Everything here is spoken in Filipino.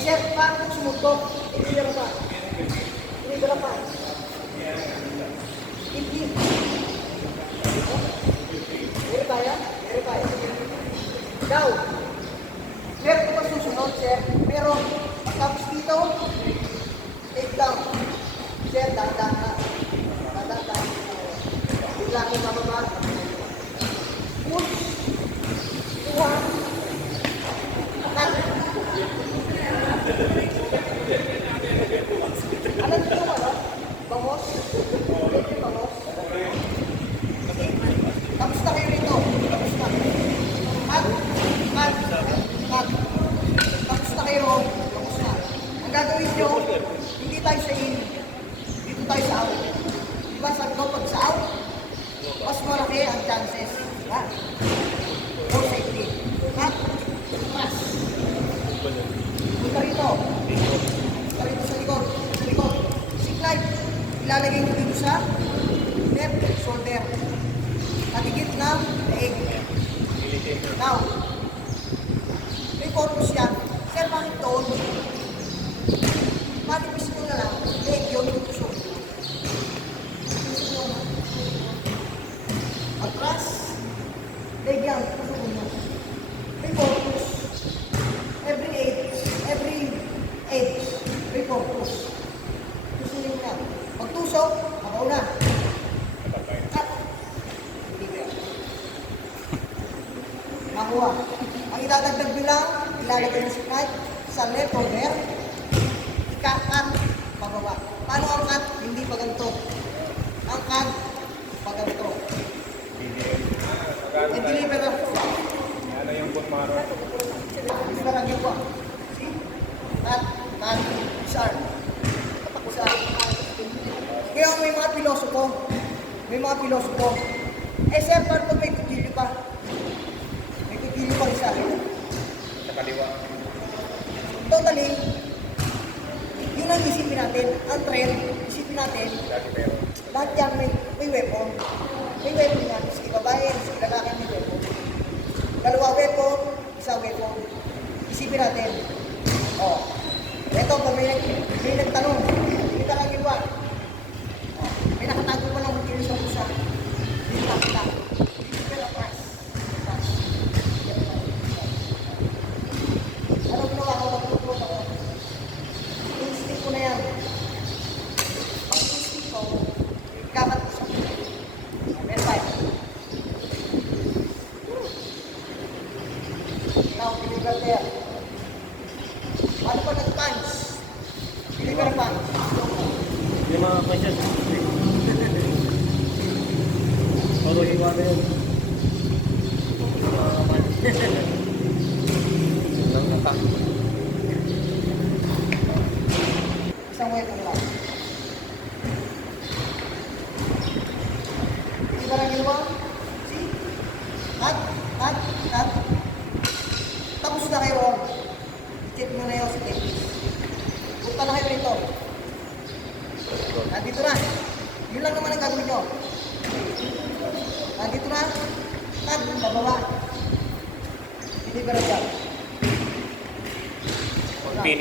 sir, paano sumutok? Hindi na pa. Hindi na pa. Hindi. Meron tayo? Daw. Meron ko pa susunod, sir. Pero, pagkapos dito, take down. Sir, dahan-dahan na. Dahan-dahan. Bigla ko mababa. Push. Tuwa. Ano dito mo, no? Bangos? Bangos? Tapos na kayo rito. Tapos na. Tapos na kayo. Tapos na. Ang gagawin nyo, hindi tayo sa in. Dito tayo sa out. Diba sabi ko, pag sa out, mas malaki ang chances. Diba? More safety. Cut. Pass. Punta rito. Punta rito sa likod. Sa likod. Signal. Ilalagay ko dito sa left shoulder. Natigit na leg. Now, may purpose yan. Sir, bakit doon? Manipis nyo na lang. Leg yun yung shoulder. Atras. Leg yan. May purpose. Every edge. May purpose. Tusunin mo na. Pag tusok, abaw na. Cut. Makuha. Ang idadagdag bilang, ilalagay mo sa knife, sa left shoulder, ika-cut, pababa. Paano ang cut? Hindi pa ganito. Ang cut, pa ganito. And deliver ang full. Ano yung good maro? Deliver ang gilwa. See? Cut, sharp. Sharp. Kaya may mga pilosopo. Eh sir, paano pag may kutilyo pa? Hindi pa isa. Sa kaliwa. Totally, yun ang isipin natin. Ang trail, isipin natin. Lahat yan may weapon. May weapon yan. Sige babae, sige lalaki may weapon. Dalawa weapon, isa weapon. Isipin natin. Oh. Ito, may nagtanong. Hindi ka lang iba. Oh. May nakatago pa lang kung sa pusa. Hindi nakita. Now, deliver there. Ano pa nag-punch? Deliver punch. Yung mga questions. Puro hiwa na yun. Lang nata. Isang weapon lang. Deliver ang ginawa. See? Cut. Tapos na kayo. I-check mo na yun sa technique. Punta na kayo rito. Nandito na. Yun lang naman ang gagawin nyo. Nandito na. Cut. Bababa. Deliver na dyan. Finish.